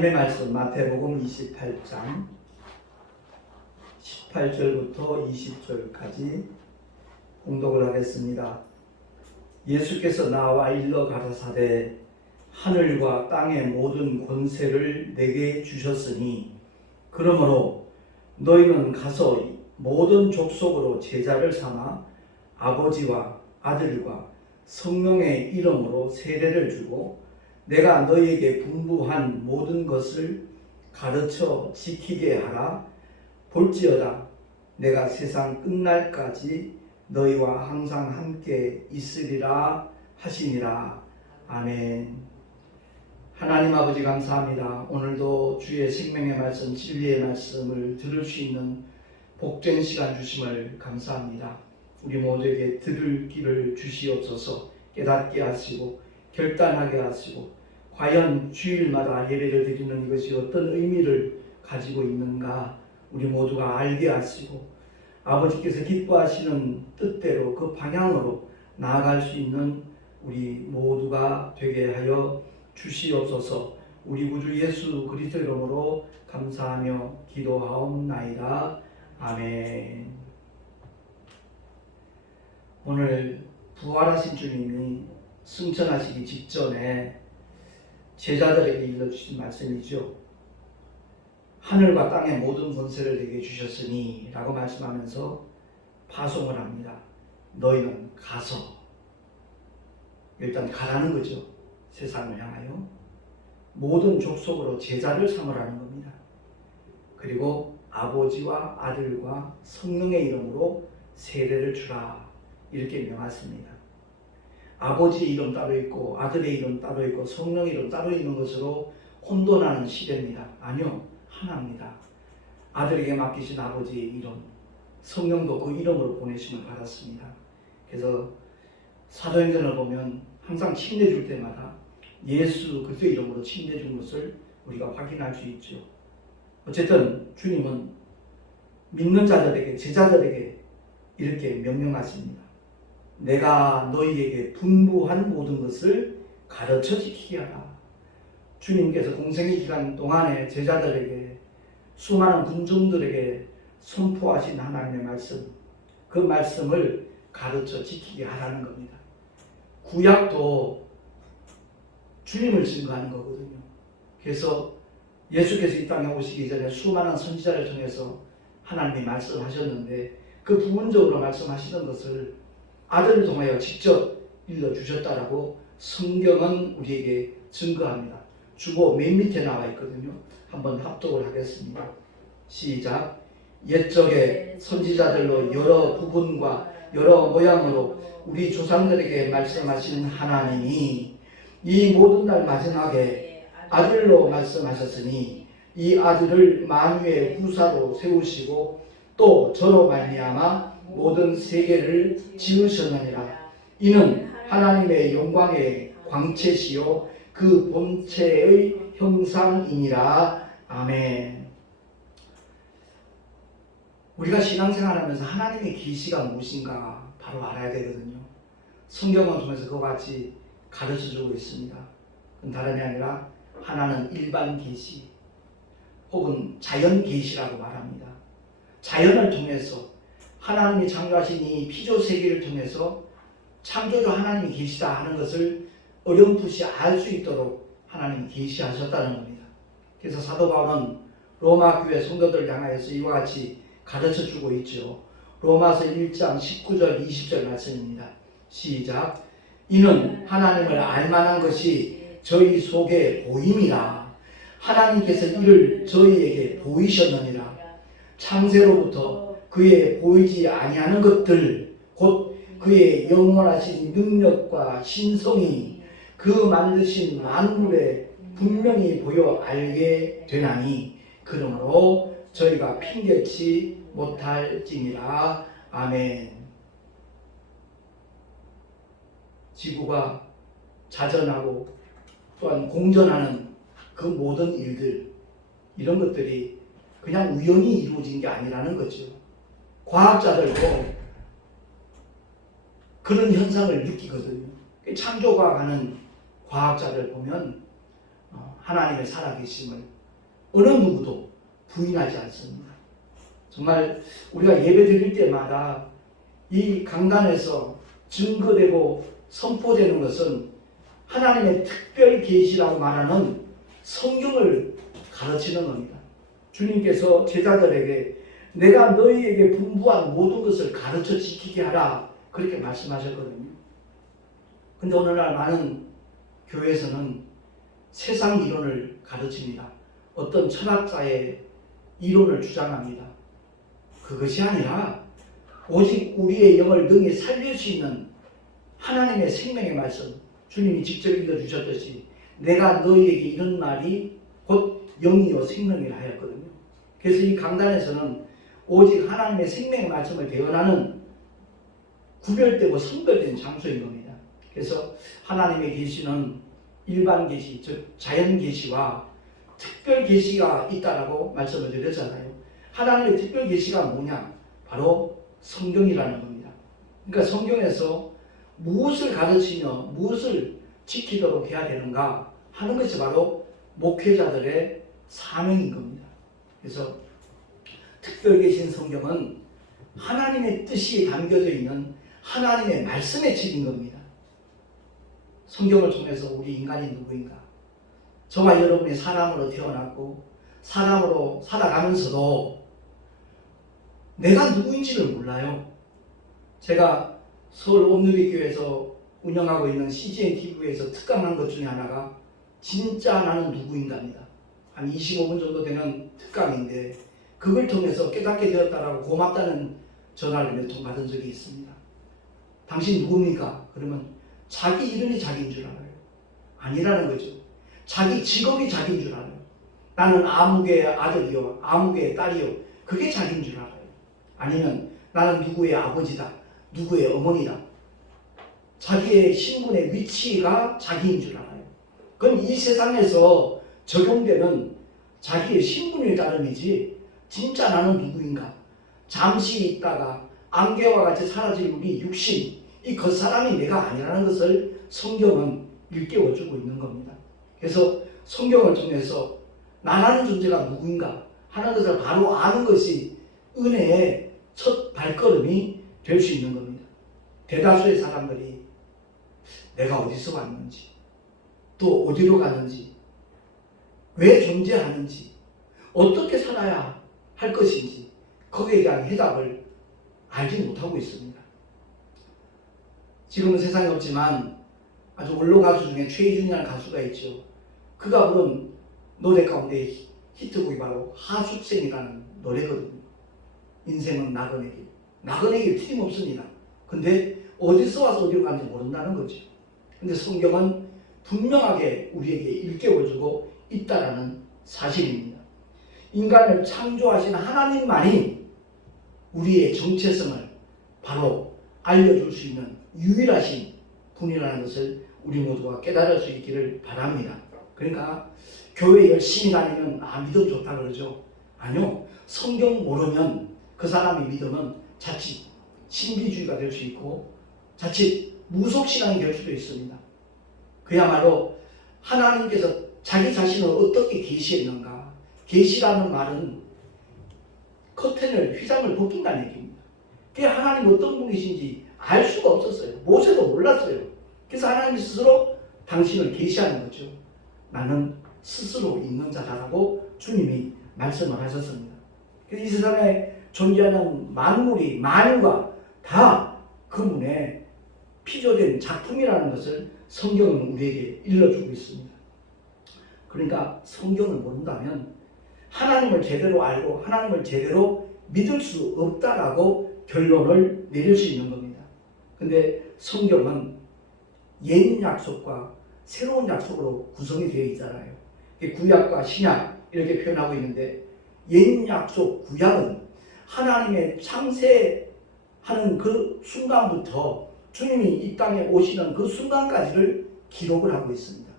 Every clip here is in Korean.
하나님의 말씀 마태복음 28장 18절부터 20절까지 봉독을 하겠습니다. 예수께서 나와 일러 가라사대 하늘과 땅의 모든 권세를 내게 주셨으니 그러므로 너희는 가서 모든 족속으로 제자를 삼아 아버지와 아들과 성령의 이름으로 세례를 주고 내가 너희에게 분부한 모든 것을 가르쳐 지키게 하라. 볼지어다 내가 세상 끝날까지 너희와 항상 함께 있으리라 하시니라. 아멘. 하나님 아버지 감사합니다. 오늘도 주의 생명의 말씀, 진리의 말씀을 들을 수 있는 복된 시간 주심을 감사합니다. 우리 모두에게 들을 길을 주시옵소서. 깨닫게 하시고 결단하게 하시고 과연 주일마다 예배를 드리는 이것이 어떤 의미를 가지고 있는가 우리 모두가 알게 하시고 아버지께서 기뻐하시는 뜻대로 그 방향으로 나아갈 수 있는 우리 모두가 되게 하여 주시옵소서. 우리 구주 예수 그리스도 이름으로 감사하며 기도하옵나이다. 아멘. 오늘 부활하신 주님이 승천하시기 직전에 제자들에게 일러주신 말씀이죠. 하늘과 땅의 모든 권세를 내게 주셨으니 라고 말씀하면서 파송을 합니다. 너희는 가서, 일단 가라는 거죠. 세상을 향하여 모든 족속으로 제자를 삼으라는 겁니다. 그리고 아버지와 아들과 성령의 이름으로 세례를 주라 이렇게 명하십니다. 아버지의 이름 따로 있고 아들의 이름 따로 있고 성령의 이름 따로 있는 것으로 혼돈하는 시대입니다. 아니요, 하나입니다. 아들에게 맡기신 아버지의 이름, 성령도 그 이름으로 보내심을 받았습니다. 그래서 사도행전을 보면 항상 침례줄 때마다 예수 그리스도 이름으로 침례준 것을 우리가 확인할 수 있죠. 어쨌든 주님은 믿는 자들에게, 제자들에게 이렇게 명령하십니다. 내가 너희에게 분부한 모든 것을 가르쳐 지키게 하라. 주님께서 공생의 기간 동안에 제자들에게, 수많은 군중들에게 선포하신 하나님의 말씀, 그 말씀을 가르쳐 지키게 하라는 겁니다. 구약도 주님을 증거하는 거거든요. 그래서 예수께서 이 땅에 오시기 전에 수많은 선지자를 통해서 하나님이 말씀하셨는데 그 부분적으로 말씀하시는 것을 아들을 통하여 직접 일러주셨다라고 성경은 우리에게 증거합니다. 주보 맨 밑에 나와 있거든요. 한번 합독을 하겠습니다. 시작. 옛적에 선지자들로 여러 부분과 여러 모양으로 우리 조상들에게 말씀하신 하나님이 이 모든 날 마지막에 아들로 말씀하셨으니 이 아들을 만유의 후사로 세우시고 또 저로 말미암아 모든 세계를 지으셨느니라. 이는 하나님의 영광의 광채시요 그 본체의 형상이니라. 아멘. 우리가 신앙생활하면서 하나님의 계시가 무엇인가 바로 알아야 되거든요. 성경을 통해서 그와 같이 가르쳐주고 있습니다. 그건 다름이 아니라 하나는 일반 계시 혹은 자연 계시라고 말합니다. 자연을 통해서 하나님이 창조하신 이 피조세계를 통해서 창조주 하나님이 계시다 하는 것을 어렴풋이 알 수 있도록 하나님이 계시하셨다는 겁니다. 그래서 사도 바울은 로마 교회 성도들을 향하여서 이와 같이 가르쳐주고 있죠. 로마서 1장 19절 20절 말씀입니다. 시작. 이는 하나님을 알만한 것이 저희 속에 보임이라. 하나님께서 이를 저희에게 보이셨느니라. 창세로부터 그의 보이지 아니하는 것들 곧 그의 영원하신 능력과 신성이 그 만드신 만물에 분명히 보여 알게 되나니 그러므로 저희가 핑계치 못할지니라. 아멘. 지구가 자전하고 또한 공전하는 그 모든 일들, 이런 것들이 그냥 우연히 이루어진 게 아니라는 거죠. 과학자들도 그런 현상을 느끼거든요. 창조과학 하는 과학자들 보면 하나님의 살아계심을 어느 누구도 부인하지 않습니다. 정말 우리가 예배 드릴 때마다 이 강단에서 증거되고 선포되는 것은 하나님의 특별 계시라고 말하는 성경을 가르치는 겁니다. 주님께서 제자들에게 내가 너희에게 분부한 모든 것을 가르쳐 지키게 하라 그렇게 말씀하셨거든요. 근데 오늘날 많은 교회에서는 세상 이론을 가르칩니다. 어떤 철학자의 이론을 주장합니다. 그것이 아니라 오직 우리의 영을 능히 살릴 수 있는 하나님의 생명의 말씀, 주님이 직접 읽어주셨듯이 내가 너희에게 이런 말이 곧 영이요 생명이라 하였거든요. 그래서 이 강단에서는 오직 하나님의 생명의 말씀을 대언하는 구별되고 선별된 장소인 겁니다. 그래서 하나님의 계시는 일반 계시, 즉 자연 계시와 특별 계시가 있다라고 말씀을 드렸잖아요. 하나님의 특별 계시가 뭐냐? 바로 성경이라는 겁니다. 그러니까 성경에서 무엇을 가르치며 무엇을 지키도록 해야 되는가 하는 것이 바로 목회자들의 사명인 겁니다. 그래서 특별 계신 성경은 하나님의 뜻이 담겨져 있는 하나님의 말씀의 책인 겁니다. 성경을 통해서 우리 인간이 누구인가? 저와 여러분이 사람으로 태어났고 사람으로 살아가면서도 내가 누구인지를 몰라요. 제가 서울 온누리교회에서 운영하고 있는 CGN TV에서 특강한 것 중에 하나가 진짜 나는 누구인가입니다. 한 25분 정도 되는 특강인데 그걸 통해서 깨닫게 되었다라고 고맙다는 전화를 몇 통 받은 적이 있습니다. 당신 누굽니까? 그러면 자기 이름이 자기인 줄 알아요. 아니라는 거죠. 자기 직업이 자기인 줄 알아요. 나는 아무개의 아들이요, 아무개의 딸이요. 그게 자기인 줄 알아요. 아니면 나는 누구의 아버지다, 누구의 어머니다. 자기의 신분의 위치가 자기인 줄 알아요. 그건 이 세상에서 적용되는 자기의 신분의 따름이지 진짜 나는 누구인가? 잠시 있다가 안개와 같이 사라질 우리 육신, 이 겉사람이 내가 아니라는 것을 성경은 일깨워주고 있는 겁니다. 그래서 성경을 통해서 나라는 존재가 누구인가 하는 것을 바로 아는 것이 은혜의 첫 발걸음이 될 수 있는 겁니다. 대다수의 사람들이 내가 어디서 왔는지, 또 어디로 가는지, 왜 존재하는지, 어떻게 살아야 할 것인지 거기에 대한 해답을 알지 못하고 있습니다. 지금은 세상에 없지만 아주 원로 가수 중에 최희준이라는 가수가 있죠. 그가 부른 노래 가운데 히트곡이 바로 하숙생이라는 노래거든요. 인생은 나그네 길. 나그네 길 틀림없습니다. 근데 어디서 와서 어디로 가는지 모른다는 거죠. 근데 성경은 분명하게 우리에게 일깨워주고 있다라는 사실입니다. 인간을 창조하신 하나님만이 우리의 정체성을 바로 알려줄 수 있는 유일하신 분이라는 것을 우리 모두가 깨달을 수 있기를 바랍니다. 그러니까 교회 열심히 다니면 믿음 좋다 그러죠. 아니요. 성경 모르면 그 사람의 믿음은 자칫 신비주의가 될 수 있고 자칫 무속신앙이 될 수도 있습니다. 그야말로 하나님께서 자기 자신을 어떻게 계시했는가. 계시라는 말은 커튼을, 휘장을 벗긴다는 얘기입니다. 그게 하나님 어떤 분이신지 알 수가 없었어요. 모세도 몰랐어요. 그래서 하나님 스스로 당신을 계시하는 거죠. 나는 스스로 있는 자다라고 주님이 말씀을 하셨습니다. 그래서 이 세상에 존재하는 만물이 만유가 다 그분의 피조된 작품이라는 것을 성경은 우리에게 일러주고 있습니다. 그러니까 성경을 모른다면 하나님을 제대로 알고 하나님을 제대로 믿을 수 없다라고 결론을 내릴 수 있는 겁니다. 근데 성경은 옛 약속과 새로운 약속으로 구성이 되어 있잖아요. 구약과 신약 이렇게 표현하고 있는데 옛 약속 구약은 하나님의 창세하는 그 순간부터 주님이 이 땅에 오시는 그 순간까지를 기록을 하고 있습니다.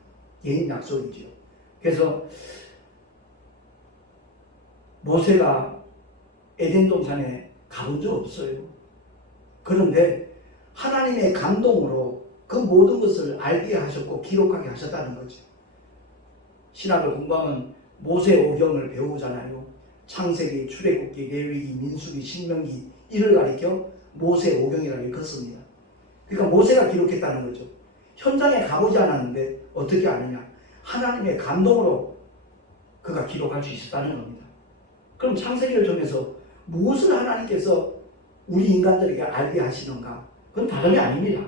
옛 약속이죠. 그래서 모세가 에덴 동산에 가본 적 없어요. 그런데 하나님의 감동으로 그 모든 것을 알게 하셨고 기록하게 하셨다는 거죠. 신학을 공부하면 모세오경을 배우잖아요. 창세기, 출애굽기, 레위기, 민수기, 신명기 이를 가리켜 모세오경이라고 일컫습니다. 그러니까 모세가 기록했다는 거죠. 현장에 가보지 않았는데 어떻게 아느냐? 하나님의 감동으로 그가 기록할 수 있었다는 겁니다. 그럼 창세기를 통해서 무엇을 하나님께서 우리 인간들에게 알게 하시는가? 그건 다름이 아닙니다.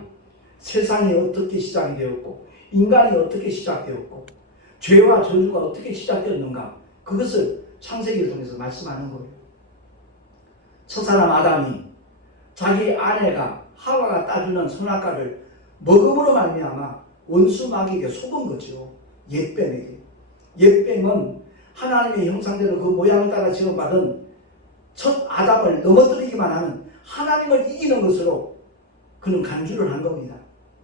세상이 어떻게 시작이 되었고 인간이 어떻게 시작되었고 죄와 저주가 어떻게 시작되었는가? 그것을 창세기를 통해서 말씀하는 거예요. 첫사람 아담이 자기 아내가 하와가 따주는 선악과를 먹음으로 말미암아 원수 마귀에게 속은 거죠. 옛뱀에게. 옛뱀은 하나님의 형상대로 그 모양을 따라 지어받은 첫 아담을 넘어뜨리기만 하는 하나님을 이기는 것으로 그는 간주를 한 겁니다.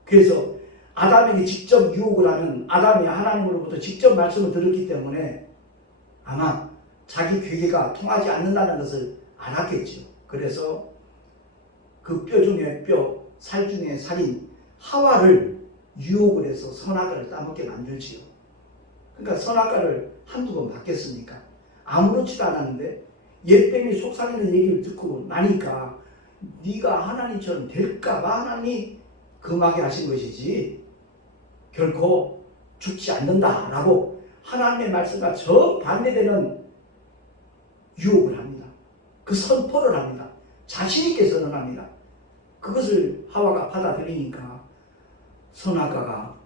그래서 아담에게 직접 유혹을 하면 아담이 하나님으로부터 직접 말씀을 들었기 때문에 아마 자기 괴계가 통하지 않는다는 것을 알았겠죠. 그래서 그 뼈 중에 뼈, 살 중에 살인 하와를 유혹을 해서 선악과를 따먹게 만들지요. 그러니까 선악과를 한두 번 받겠습니까? 아무렇지도 않았는데 옛뱀이 속삭이는 얘기를 듣고 나니까 네가 하나님처럼 될까봐 하나님이 금하게 하신 것이지 결코 죽지 않는다라고 하나님의 말씀과 정반대되는 유혹을 합니다. 그 선포를 합니다. 자신 있게 선언합니다. 그것을 하와가 받아들이니까 선악과가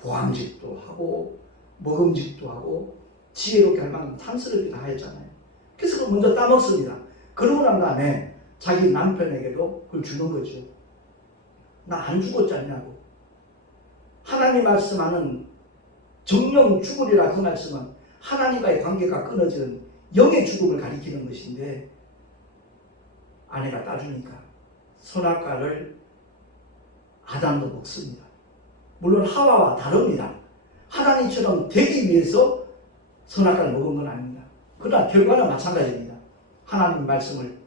보암직도 하고 먹음직도 하고 지혜롭게 할 만큼 탐스럽기도 하였잖아요. 그래서 그걸 먼저 따먹습니다. 그러고 난 다음에 자기 남편에게도 그걸 주는 거죠. 나 안 죽었지 않냐고. 하나님 말씀하는 정령 죽으리라 그 말씀은 하나님과의 관계가 끊어지는 영의 죽음을 가리키는 것인데 아내가 따주니까 선악과를 아담도 먹습니다. 물론 하와와 다릅니다. 하나님처럼 되기 위해서 선악과를 먹은 건 아닙니다. 그러나 결과는 마찬가지입니다. 하나님 말씀을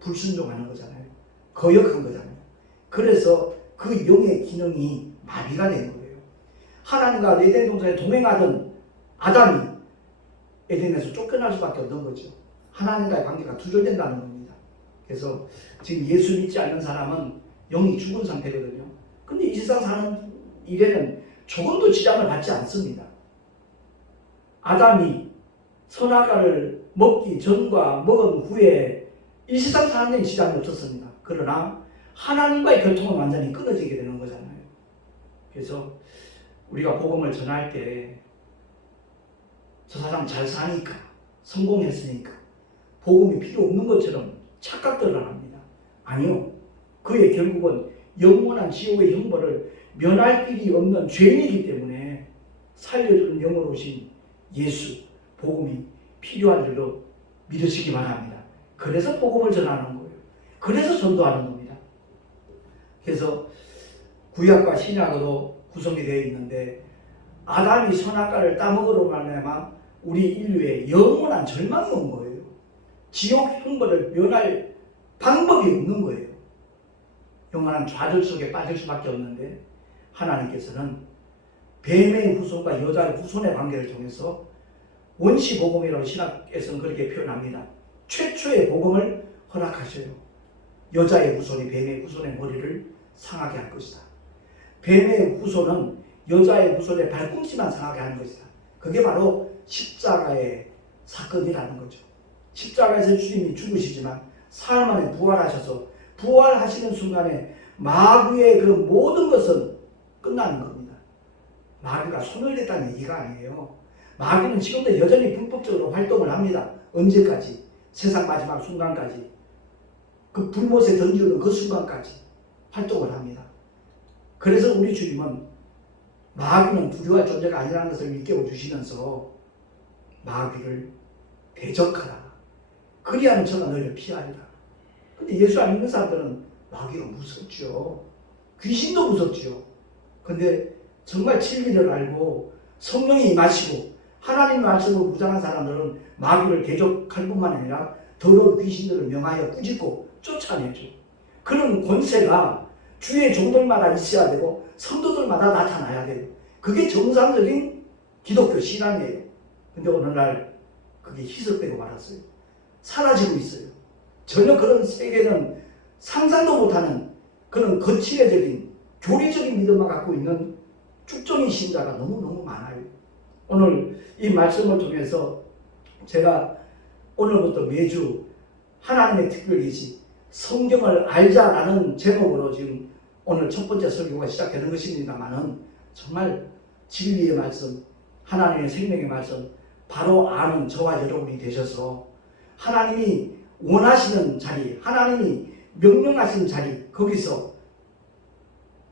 불순종하는 거잖아요. 거역한 거잖아요. 그래서 그 영의 기능이 마비가 된 거예요. 하나님과 에덴 동산에 동행하던 아담이 에덴에서 쫓겨날 수밖에 없는 거죠. 하나님과의 관계가 두절된다는 겁니다. 그래서 지금 예수 믿지 않는 사람은 영이 죽은 상태거든요. 근데 이 세상 사는 일에는 조금도 지장을 받지 않습니다. 아담이 선악과를 먹기 전과 먹은 후에 이 세상 사는 데는 지장이 없었습니다. 그러나 하나님과의 교통은 완전히 끊어지게 되는 거잖아요. 그래서 우리가 복음을 전할 때 저 사람 잘 사니까 성공했으니까 복음이 필요 없는 것처럼 착각들을 합니다. 아니요. 그의 결국은 영원한 지옥의 형벌을 면할 길이 없는 죄인이기 때문에 살려주는 영으로 오신 예수, 복음이 필요한 줄로 믿으시기 바랍니다. 그래서 복음을 전하는 거예요. 그래서 전도하는 겁니다. 그래서 구약과 신약으로 구성이 되어 있는데 아담이 선악과를 따먹으러 말미암아 우리 인류에 영원한 절망이 온 거예요. 지옥 형벌을 면할 방법이 없는 거예요. 영원한 좌절 속에 빠질 수밖에 없는데 하나님께서는 뱀의 후손과 여자의 후손의 관계를 통해서 원시 복음이라고 신학에서는 그렇게 표현합니다. 최초의 복음을 허락하셔요. 여자의 후손이 뱀의 후손의 머리를 상하게 할 것이다. 뱀의 후손은 여자의 후손의 발꿈치만 상하게 하는 것이다. 그게 바로 십자가의 사건이라는 거죠. 십자가에서 주님이 죽으시지만 사흘 만에 부활하셔서 부활하시는 순간에 마귀의 그 모든 것은 끝나는 겁니다. 마귀가 손을 냈다는 얘기가 아니에요. 마귀는 지금도 여전히 불법적으로 활동을 합니다. 언제까지? 세상 마지막 순간까지. 그 불못에 던지는 그 순간까지 활동을 합니다. 그래서 우리 주님은 마귀는 두려워할 존재가 아니라는 것을 일깨워 주시면서 마귀를 대적하라. 그리하면 저가 너희를 피하리라. 근데 예수 안 믿는 사람들은 마귀가 무섭죠. 귀신도 무섭죠. 근데 정말 진리를 알고 성령이 임하시고 하나님 말씀으로 무장한 사람들은 마귀를 대적할 뿐만 아니라 더러운 귀신들을 명하여 꾸짖고 쫓아내죠. 그런 권세가 주의 종들마다 있어야 되고 성도들마다 나타나야 돼요. 그게 정상적인 기독교 신앙이에요. 근데 어느 날 그게 희석되고 말았어요. 사라지고 있어요. 전혀 그런 세계는 상상도 못하는 그런 거칠애적인 교리적인 믿음만 갖고 있는 축적인 신자가 너무너무 많아요. 오늘 이 말씀을 통해서 제가 오늘부터 매주 하나님의 특별 계시 성경을 알자라는 제목으로 지금 오늘 첫 번째 설교가 시작되는 것입니다만은 정말 진리의 말씀, 하나님의 생명의 말씀 바로 아는 저와 여러분이 되셔서 하나님이 원하시는 자리, 하나님이 명령하신 자리, 거기서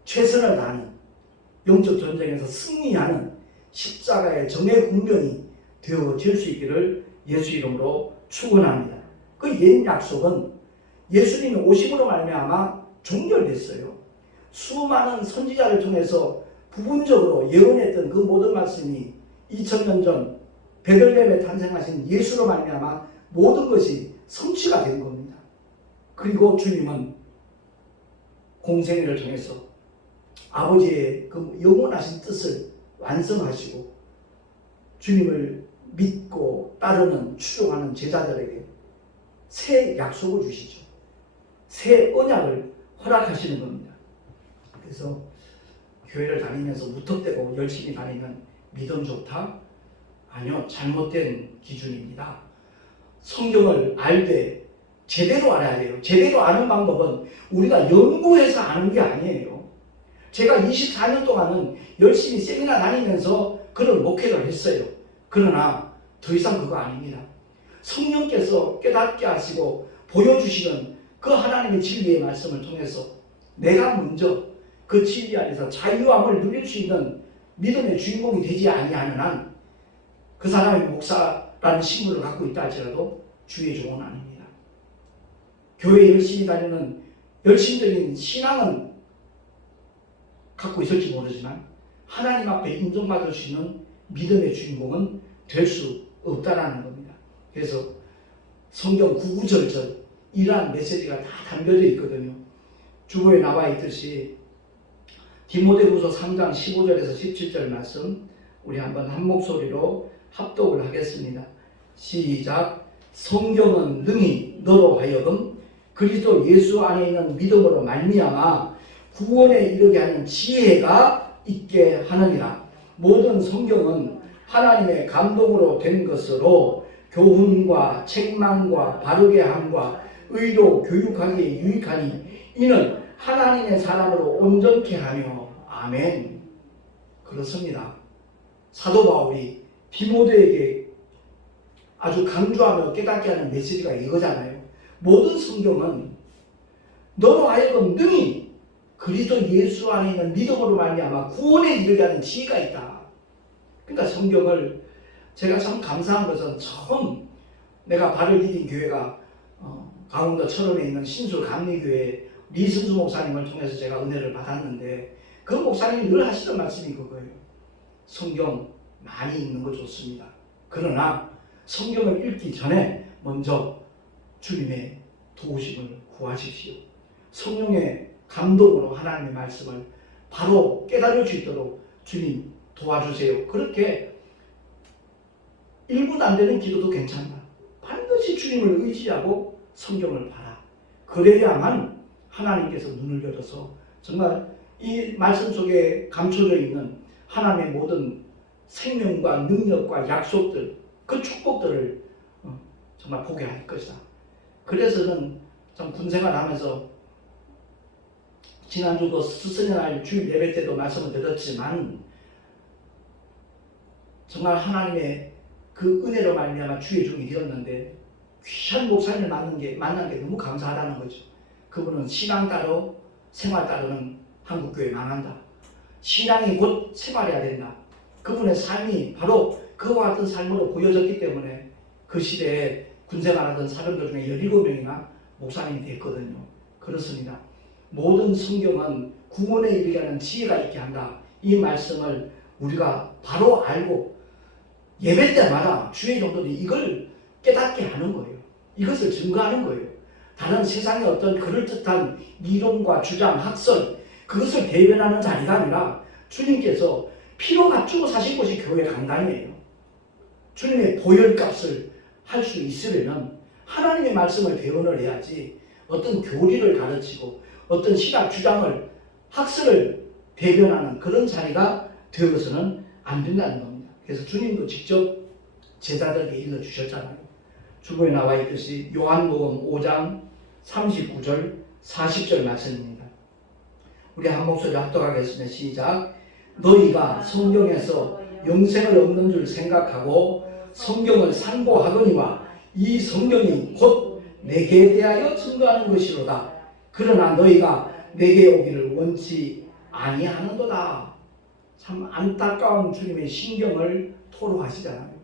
최선을 다하는 영적 전쟁에서 승리하는 십자가의 정의 군병이 되어질 수 있기를 예수 이름으로 축원합니다. 그 옛 약속은 예수님이 오심으로 말미암아 종결됐어요. 수많은 선지자를 통해서 부분적으로 예언했던 그 모든 말씀이 2000년 전 베들레헴에 탄생하신 예수로 말미암아 모든 것이 성취가 된 겁니다. 그리고 주님은 공생애를 통해서 아버지의 그 영원하신 뜻을 완성하시고 주님을 믿고 따르는 추종하는 제자들에게 새 약속을 주시죠. 새 언약을 허락하시는 겁니다. 그래서 교회를 다니면서 무턱대고 열심히 다니면 믿음 좋다? 아니요, 잘못된 기준입니다. 성경을 알되 제대로 알아야 돼요. 제대로 아는 방법은 우리가 연구해서 아는 게 아니에요. 제가 24년 동안은 열심히 세미나 다니면서 그런 목회를 했어요. 그러나 더 이상 그거 아닙니다. 성령께서 깨닫게 하시고 보여주시는 그 하나님의 진리의 말씀을 통해서 내가 먼저 그 진리 안에서 자유함을 누릴 수 있는 믿음의 주인공이 되지 아니하는 한 그 사람이 목사라는 신분을 갖고 있다 할지라도 주의 종은 아닙니다. 교회에 열심히 다니는 열심적인 신앙은 갖고 있을지 모르지만 하나님 앞에 인정받을 수 있는 믿음의 주인공은 될 수 없다라는 겁니다. 그래서 성경 구구절절 이러한 메시지가 다 담겨져 있거든요. 주보에 나와 있듯이 디모데후서 3장 15절에서 17절 말씀 우리 한번 한 목소리로 합독을 하겠습니다. 시작. 성경은 능히 너로 하여금 그리스도 예수 안에 있는 믿음으로 말미암아 구원에 이르게 하는 지혜가 있게 하느니라. 모든 성경은 하나님의 감동으로 된 것으로 교훈과 책망과 바르게 함과 의로 교육하기에 유익하니 이는 하나님의 사람으로 온전케 하며 아멘. 그렇습니다. 사도 바울이 디모데에게 아주 강조하며 깨닫게 하는 메시지가 이거잖아요. 모든 성경은 너로 하여금 능히 그리스도 예수 안에 있는 믿음으로 말미암아 구원에 이르게 하는 지혜가 있다. 그러니까 성경을 제가 참 감사한 것은 처음 내가 발을 디딘 교회가 강원도 철원에 있는 신술 감리교회 리승수 목사님을 통해서 제가 은혜를 받았는데 그 목사님이 늘 하시던 말씀이 그거예요. 성경 많이 읽는 거 좋습니다. 그러나 성경을 읽기 전에 먼저 주님의 도우심을 구하십시오. 성령의 감동으로 하나님의 말씀을 바로 깨달을 수 있도록 주님 도와주세요. 그렇게 1분 안 되는 기도도 괜찮다. 반드시 주님을 의지하고 성경을 봐라. 그래야만 하나님께서 눈을 열어서 정말 이 말씀 속에 감춰져 있는 하나님의 모든 생명과 능력과 약속들, 그 축복들을 정말 보게 할 것이다. 그래서는 참 군생활 하면서 지난주도 스승의 주일 예배 때도 말씀을 드렸지만 정말 하나님의 그 은혜로 말미암아 주의 종이 되었는데 귀한 목사님을 만난 게 너무 감사하다는 거죠. 그분은 신앙 따로 생활 따로는 한국교회 망한다. 신앙이 곧 생활해야 된다. 그분의 삶이 바로 그와 같은 삶으로 보여졌기 때문에 그 시대에 군생활하던 사람들 중에 17명이나 목사님이 됐거든요. 그렇습니다. 모든 성경은 구원에 이르게 하는 지혜가 있게 한다. 이 말씀을 우리가 바로 알고 예배 때마다 주의 종들이 이걸 깨닫게 하는 거예요. 이것을 증거하는 거예요. 다른 세상의 어떤 그럴듯한 이론과 주장, 학설 그것을 대변하는 자리가 아니라 주님께서 피로 갖추고 사신 곳이 교회 강단이에요. 주님의 보혈값을 할 수 있으려면 하나님의 말씀을 대언을 해야지 어떤 교리를 가르치고 어떤 신학 주장을 학설을 대변하는 그런 자리가 되어서는 안 된다는 겁니다. 그래서 주님도 직접 제자들에게 일러주셨잖아요. 주보에 나와 있듯이 요한복음 5장 39절 40절 말씀입니다. 우리 한 목소리 합독하겠습니다. 시작. 너희가 성경에서 영생을 얻는 줄 생각하고 성경을 상고하거니와 이 성경이 곧 내게 대하여 증거하는 것이로다. 그러나 너희가 내게 오기를 원치 아니하는도다. 참 안타까운 주님의 신경을 토로하시잖아요.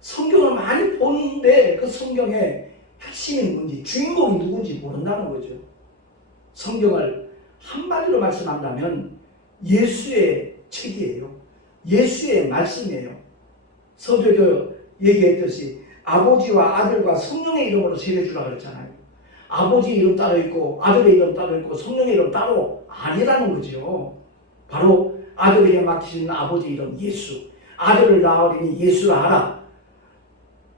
성경을 많이 보는데 그 성경의 핵심이 뭔지 주인공이 누군지 모른다는 거죠. 성경을 한마디로 말씀한다면 예수의 책이에요. 예수의 말씀이에요. 서두에도 얘기했듯이 아버지와 아들과 성령의 이름으로 세례주라 그랬잖아요. 아버지 이름 따로 있고 아들의 이름 따로 있고 성령의 이름 따로 아니라는 거죠. 바로 아들에게 맡기신 아버지 이름 예수, 아들을 낳으리니 예수라 하라.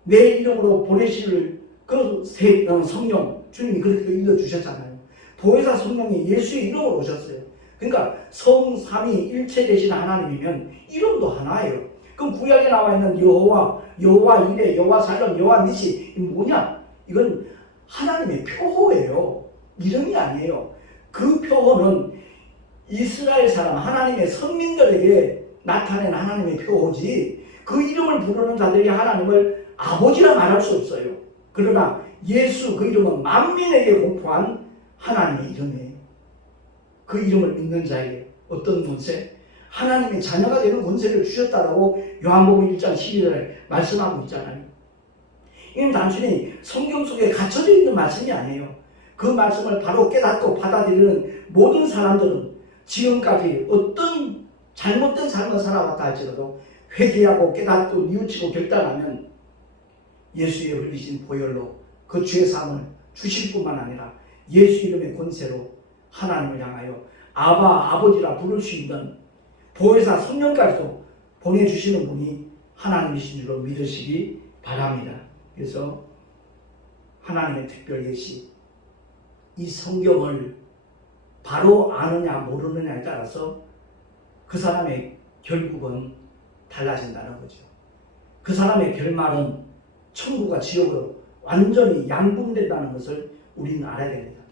내 이름으로 보내실 그 성령, 주님이 그렇게 일러주셨잖아요. 보혜사 성령이 예수의 이름으로 오셨어요. 그러니까 성삼위 일체 되신 하나님이면 이름도 하나예요. 그럼 구약에 나와 있는 여호와, 여호와 이레, 여호와 살렘, 여호와 니시, 이 뭐냐? 이건 하나님의 표호예요. 이름이 아니에요. 그 표호는 이스라엘 사람, 하나님의 선민들에게 나타낸 하나님의 표호지, 그 이름을 부르는 자들이 하나님을 아버지라 말할 수 없어요. 그러나 예수 그 이름은 만민에게 공포한 하나님의 이름이에요. 그 이름을 믿는 자에게 어떤 권세? 하나님의 자녀가 되는 권세를 주셨다라고 요한복음 1장 12절에 말씀하고 있잖아요. 이건 단순히 성경 속에 갇혀져 있는 말씀이 아니에요. 그 말씀을 바로 깨닫고 받아들이는 모든 사람들은 지금까지 어떤 잘못된 삶을 살아왔다 할지라도 회개하고 깨닫고 뉘우치고 결단하면 예수의 흘리신 보혈로 그 죄 사함을 주실 뿐만 아니라 예수 이름의 권세로 하나님을 향하여 아바, 아버지라 부를 수 있는 보혜사 성령까지도 보내주시는 분이 하나님이신 줄로 믿으시기 바랍니다. 그래서 하나님의 특별 예시, 이 성경을 바로 아느냐 모르느냐에 따라서 그 사람의 결국은 달라진다는 거죠. 그 사람의 결말은 천국과 지옥으로 완전히 양분된다는 것을 우리는 알아야 됩니다.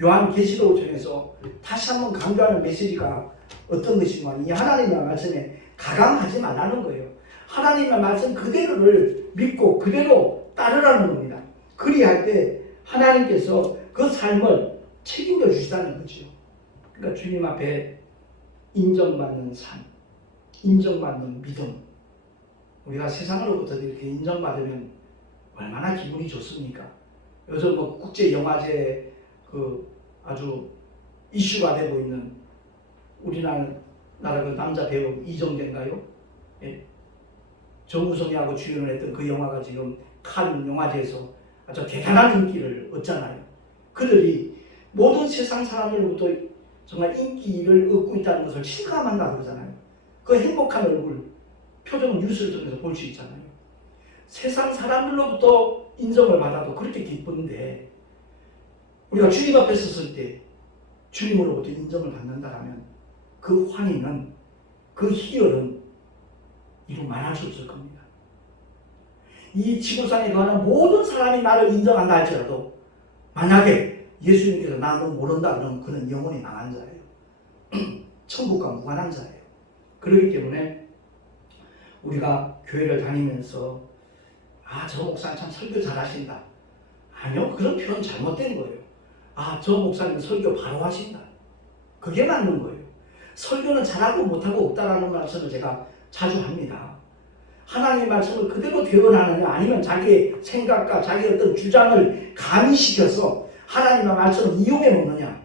요한계시록을 통해서 다시 한번 강조하는 메시지가 어떤 것인가? 이 하나님의 말씀에 가감하지 말라는 거예요. 하나님의 말씀 그대로를 믿고 그대로 따르라는 겁니다. 그리할 때 하나님께서 그 삶을 책임져 주시다는 거죠. 그러니까 주님 앞에 인정받는 삶, 인정받는 믿음. 우리가 세상으로부터 이렇게 인정받으면 얼마나 기분이 좋습니까? 요즘 뭐 국제영화제 아주 이슈가 되고 있는 우리나라 그 남자 배우 이정재인가요? 예. 정우성이하고 주연을 했던 그 영화가 지금 칸 영화제에서 아주 대단한 인기를 얻잖아요. 그들이 모든 세상 사람들로부터 정말 인기를 얻고 있다는 것을 실감한다 그러잖아요. 그 행복한 얼굴, 표정은 뉴스를 통해서 볼 수 있잖아요. 세상 사람들로부터 인정을 받아도 그렇게 기쁜데 우리가 주님 앞에 섰을 때 주님으로부터 인정을 받는다면 그 환희는, 그 희열은 이루 말할 수 없을 겁니다. 이 지구상에 거하는 모든 사람이 나를 인정한다 할지라도 만약에 예수님께서 나를 모른다 그러면 그는 영원히 망한 자예요. 천국과 무관한 자예요. 그렇기 때문에 우리가 교회를 다니면서 저 목사님 참 설교 잘하신다. 아니요, 그런 표현 잘못된 거예요. 저 목사님 설교 바로 하신다. 그게 맞는 거예요. 설교는 잘하고 못하고 없다라는 말씀을 제가 자주 합니다. 하나님의 말씀을 그대로 대언하느냐 아니면 자기의 생각과 자기의 어떤 주장을 가미시켜서 하나님의 말씀을 이용해 놓느냐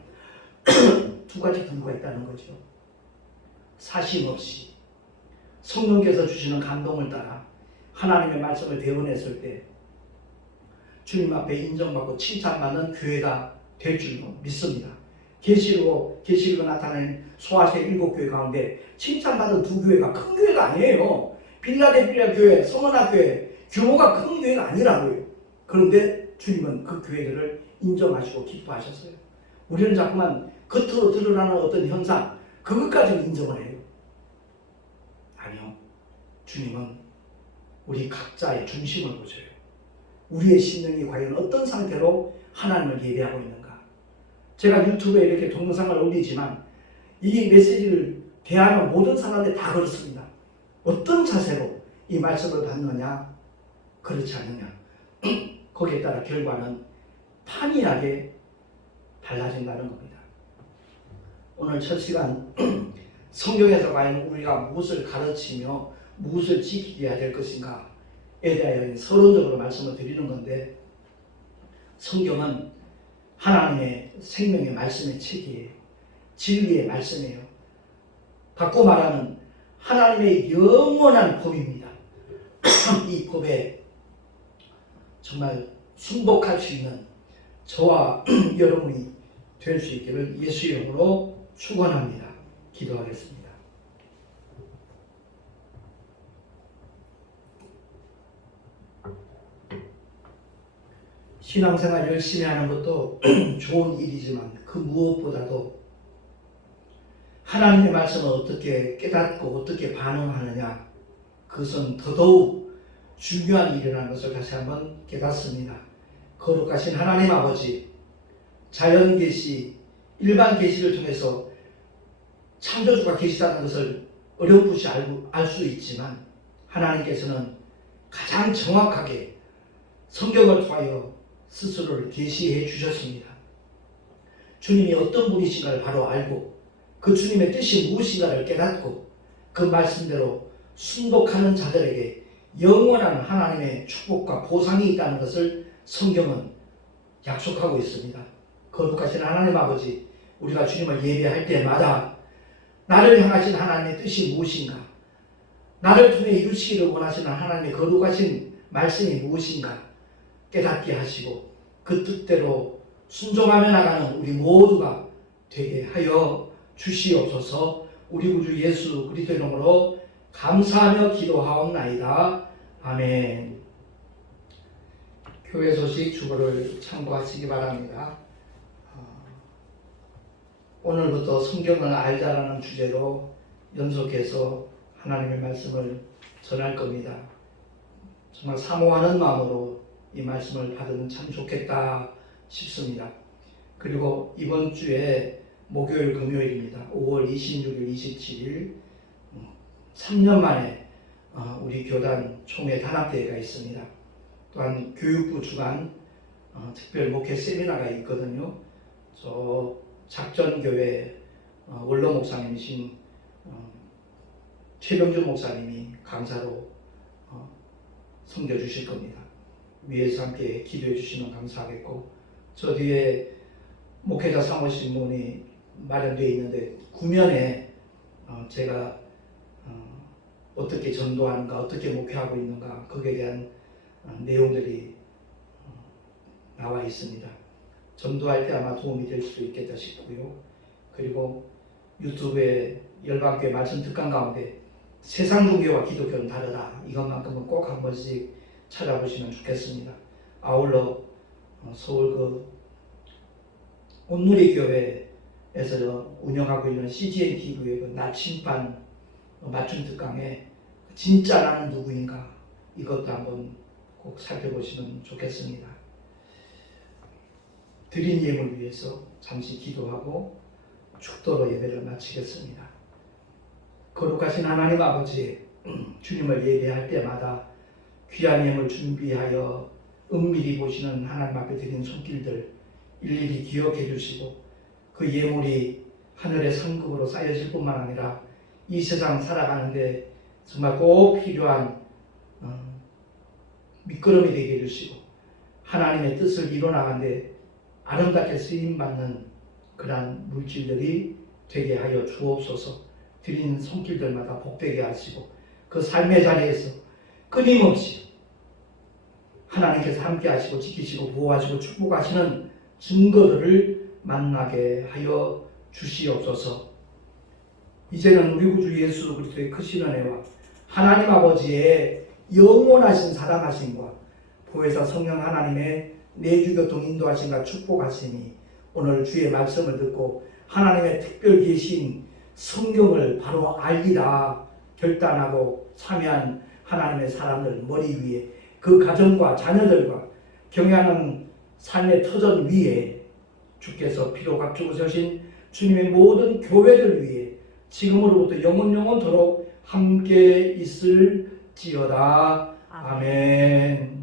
두 가지 분류가 있다는 거죠. 사심 없이 성령께서 주시는 감동을 따라 하나님의 말씀을 대언했을 때 주님 앞에 인정받고 칭찬받는 교회가 될 줄로 믿습니다. 계시록에 나타나는 소아시아 7교회 가운데 칭찬받은 2교회가 큰 교회가 아니에요. 빌라델피아 교회, 서머나 교회 규모가 큰 교회가 아니라고요. 그런데 주님은 그 교회들을 인정하시고 기뻐하셨어요. 우리는 자꾸만 겉으로 드러나는 어떤 현상 그것까지 인정을 해요. 아니요. 주님은 우리 각자의 중심을 보셔요. 우리의 심령이 과연 어떤 상태로 하나님을 예배하고 있는가. 제가 유튜브에 이렇게 동영상을 올리지만 이 메시지를 대하는 모든 사람들 다 그렇습니다. 어떤 자세로 이 말씀을 받느냐 그렇지 않느냐 거기에 따라 결과는 판이하게 달라진다는 겁니다. 오늘 첫 시간 성경에서 과연 우리가 무엇을 가르치며 무엇을 지키게 될 것인가에 대하여 서론적으로 말씀을 드리는 건데 성경은 하나님의 생명의 말씀의 책이에요. 진리의 말씀이에요. 바꿔 말하는 하나님의 영원한 법입니다. 이 법에 정말 순복할 수 있는 저와 여러분이 될 수 있기를 예수의 이름으로 축원합니다. 기도하겠습니다. 신앙생활 열심히 하는 것도 좋은 일이지만 그 무엇보다도 하나님의 말씀을 어떻게 깨닫고 어떻게 반응하느냐 그것은 더더욱 중요한 일이라는 것을 다시 한번 깨닫습니다. 거룩하신 하나님 아버지 자연 계시, 일반 계시를 통해서 창조주가 계시다는 것을 어렴풋이 알 수 있지만 하나님께서는 가장 정확하게 성경을 통하여 스스로를 계시해 주셨습니다. 주님이 어떤 분이신가를 바로 알고 그 주님의 뜻이 무엇인가를 깨닫고 그 말씀대로 순복하는 자들에게 영원한 하나님의 축복과 보상이 있다는 것을 성경은 약속하고 있습니다. 거룩하신 하나님 아버지, 우리가 주님을 예배할 때마다 나를 향하신 하나님의 뜻이 무엇인가, 나를 통해 이루시기를 원하시는 하나님의 거룩하신 말씀이 무엇인가 깨닫게 하시고 그 뜻대로 순종하며 나가는 우리 모두가 되게 하여 주시옵소서. 우리 구주 예수 그리스도 이름으로 감사하며 기도하옵나이다. 아멘. 교회 소식 주보를 참고하시기 바랍니다. 오늘부터 성경을 알자라는 주제로 연속해서 하나님의 말씀을 전할 겁니다. 정말 사모하는 마음으로 이 말씀을 받으면 참 좋겠다 싶습니다. 그리고 이번 주에 목요일 금요일입니다. 5월 26일 27일 3년 만에 우리 교단 총회 단합대회가 있습니다. 또한 교육부 주관 특별 목회 세미나가 있거든요. 저 작전교회 원로 목사님이신 최병준 목사님이 강사로 섬겨주실 겁니다. 위에서 함께 기도해 주시면 감사하겠고, 저 뒤에 목회자 사무실문이 마련되어 있는데 구면에 제가 어떻게 전도하는가, 어떻게 목회하고 있는가 거기에 대한 내용들이 나와 있습니다. 전도할 때 아마 도움이 될 수 있겠다 싶고요. 그리고 유튜브에 열방교회 말씀 특강 가운데 세상 종교와 기독교는 다르다, 이것만큼은 꼭 한 번씩 찾아보시면 좋겠습니다. 아울러 서울 그 온누리 교회에서 운영하고 있는 CGN TV의 그 나침반 맞춤 특강에 진짜라는 누구인가, 이것도 한번 꼭 살펴보시면 좋겠습니다. 드린 예물 위해서 잠시 기도하고 축도로 예배를 마치겠습니다. 거룩하신 하나님 아버지, 주님을 예배할 때마다 귀한 예물 준비하여 은밀히 보시는 하나님 앞에 드린 손길들 일일이 기억해 주시고 그 예물이 하늘의 상급으로 쌓여질 뿐만 아니라 이 세상 살아가는데 정말 꼭 필요한 미끄럼이 되게 해주시고 하나님의 뜻을 이뤄나가는데 아름답게 쓰임받는 그러한 물질들이 되게 하여 주옵소서. 드린 손길들마다 복되게 하시고 그 삶의 자리에서 끊임없이 하나님께서 함께 하시고 지키시고 보호하시고 축복하시는 증거들을 만나게 하여 주시옵소서. 이제는 우리 구주 예수 그리스도의 크신 은혜와 하나님 아버지의 영원하신 사랑하심과 보혜사 성령 하나님의 내주교통 인도하심과 축복하심이 오늘 주의 말씀을 듣고 하나님의 특별 계신 성경을 바로 알리라 결단하고 참여한 하나님의 사람들 머리 위에 그 가정과 자녀들과 경외하는 삶의 터전 위에 주께서 피로 값주고 세우신 주님의 모든 교회들 위해 지금으로부터 영원토록 함께 있을지어다. 아멘.